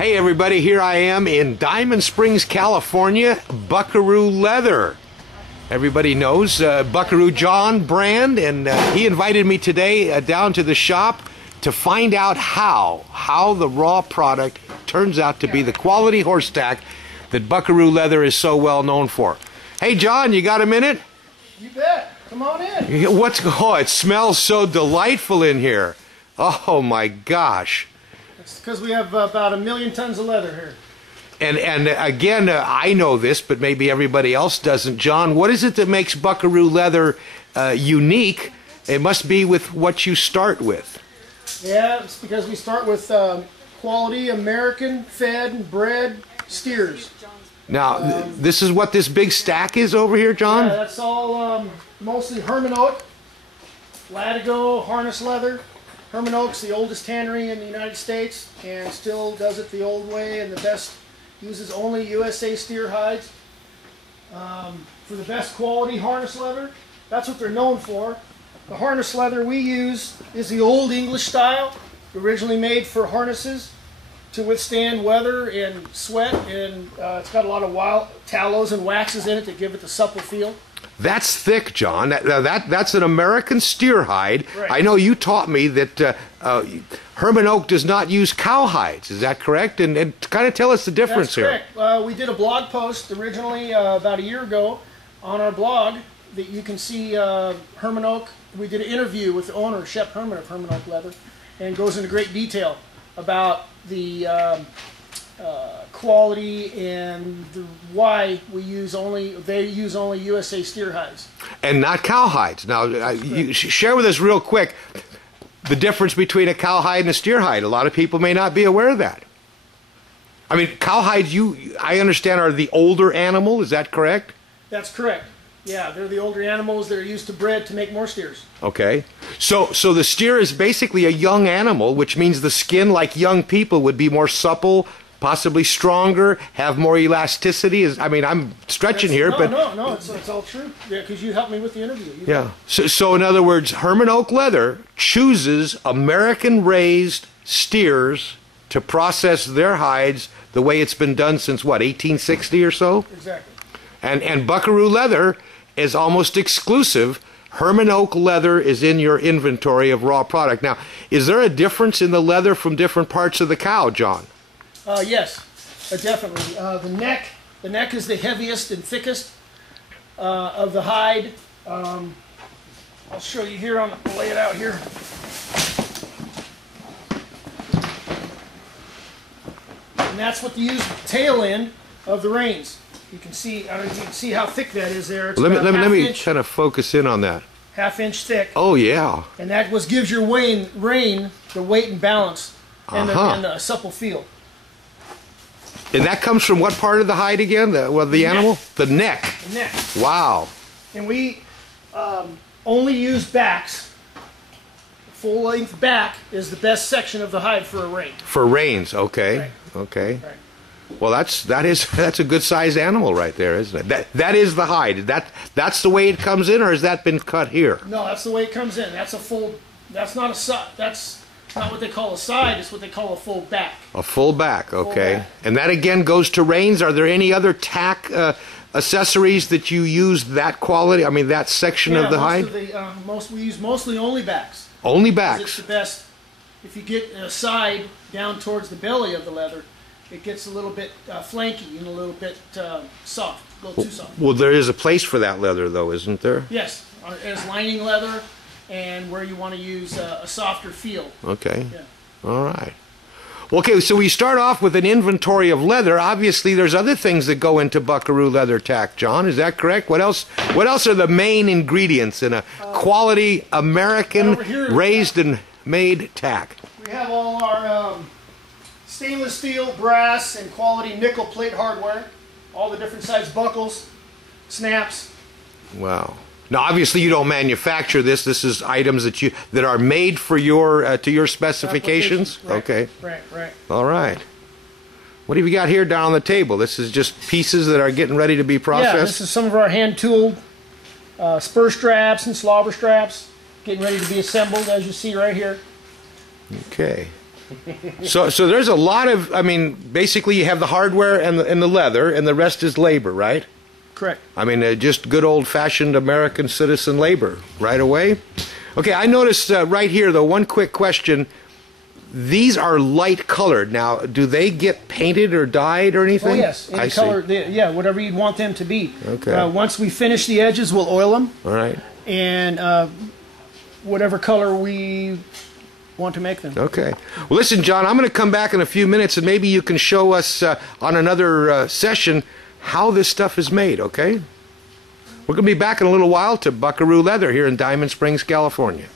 Hey everybody, here I am in Diamond Springs, California, Buckaroo Leather. Everybody knows Buckaroo John brand, and he invited me today down to the shop to find out how the raw product turns out to be the quality horse tack that Buckaroo Leather is so well known for. Hey John, you got a minute? You bet. Come on in. Oh, it smells so delightful in here. Oh my gosh. It's because we have about 1 million tons of leather here. And again, I know this, but maybe everybody else doesn't. John, what is it that makes Buckaroo Leather unique? It must be with what you start with. Yeah, it's because we start with quality American fed and bred steers. Now, this is what this big stack is over here, John? Yeah, that's all mostly Hermann Oak, Latigo, harness leather. Hermann Oak's the oldest tannery in the United States and still does it the old way, and the best, uses only USA steer hides for the best quality harness leather. That's what they're known for. The harness leather we use is the old English style, originally made for harnesses to withstand weather and sweat, and it's got a lot of wild tallows and waxes in it to give it the supple feel. That's thick, John. That's an American steer hide. Right. I know you taught me that Hermann Oak does not use cow hides. Is that correct? And kind of tell us the difference here. That's correct. We did a blog post originally about a year ago on our blog that you can see Hermann Oak. We did an interview with the owner, Shep Herman of Hermann Oak Leather, and goes into great detail about the quality and why they use only USA steer hides and not cow hides. Now, you share with us real quick the difference between a cow hide and a steer hide. A lot of people may not be aware of that. I mean, cow hides, I understand, are the older animal. Is that correct? That's correct. Yeah, they're the older animals that are used to bred to make more steers. Okay. So the steer is basically a young animal, which means the skin, like young people, would be more supple, possibly stronger, have more elasticity. I mean, I'm stretching here, but... No, it's all true. Yeah, because you helped me with the interview. Yeah. So in other words, Hermann Oak Leather chooses American-raised steers to process their hides the way it's been done since, what, 1860 or so? Exactly. And Buckaroo Leather is almost exclusive. Hermann Oak Leather is in your inventory of raw product. Now, is there a difference in the leather from different parts of the cow, John? Yes, definitely. The neck is the heaviest and thickest of the hide. I'll show you here. I'll lay it out here. And that's what they use the tail end of the reins. You can see. I don't know if you can see how thick that is there. It's let me kind of focus in on that. Half-inch thick. Oh yeah. And that gives your rein the weight and balance and the supple feel. And that comes from what part of the hide again? The animal? The neck. The neck. Wow. And we only use backs. Full-length back is the best section of the hide for a rein. For reins, okay. Right. Okay. Right. Well, that's a good-sized animal right there, isn't it? That is the hide. That's the way it comes in, or has that been cut here? No, that's the way it comes in. That's a full. That's not a side. That's not what they call a side. It's what they call a full back. A full back, okay. Full back. And that again goes to reins. Are there any other tack accessories that you use that quality? I mean, that section of the hide? We use mostly only backs. Only backs. It's the best. If you get a side down towards the belly of the leather, it gets a little bit flanky and a little bit soft, a little too soft. Well, there is a place for that leather, though, isn't there? Yes, as lining leather, and where you want to use a softer feel. Okay. Yeah. All right. Okay, so we start off with an inventory of leather. Obviously, there's other things that go into Buckaroo Leather tack, John. Is that correct? What else? What else are the main ingredients in a quality American raised and made tack? We have all our stainless steel, brass, and quality nickel plate hardware. All the different size buckles, snaps. Wow. Now, obviously, you don't manufacture this. This is items that are made for your to your specifications. Right. Okay. Right. All right. What have you got here down on the table? This is just pieces that are getting ready to be processed? Yeah, this is some of our hand-tooled spur straps and slobber straps getting ready to be assembled, as you see right here. Okay. So there's a lot of, I mean, basically you have the hardware and the leather, and the rest is labor, right? Correct. I mean, just good old-fashioned American citizen labor right away. Okay, I noticed right here, though, one quick question. These are light colored. Now, do they get painted or dyed or anything? Oh, yes. Any color, yeah, whatever you'd want them to be. Okay. Once we finish the edges, we'll oil them. All right. And whatever color we want to make them. Okay. Well, listen, John, I'm going to come back in a few minutes, and maybe you can show us on another session how this stuff is made, okay? We're going to be back in a little while to Buckaroo Leather here in Diamond Springs, California.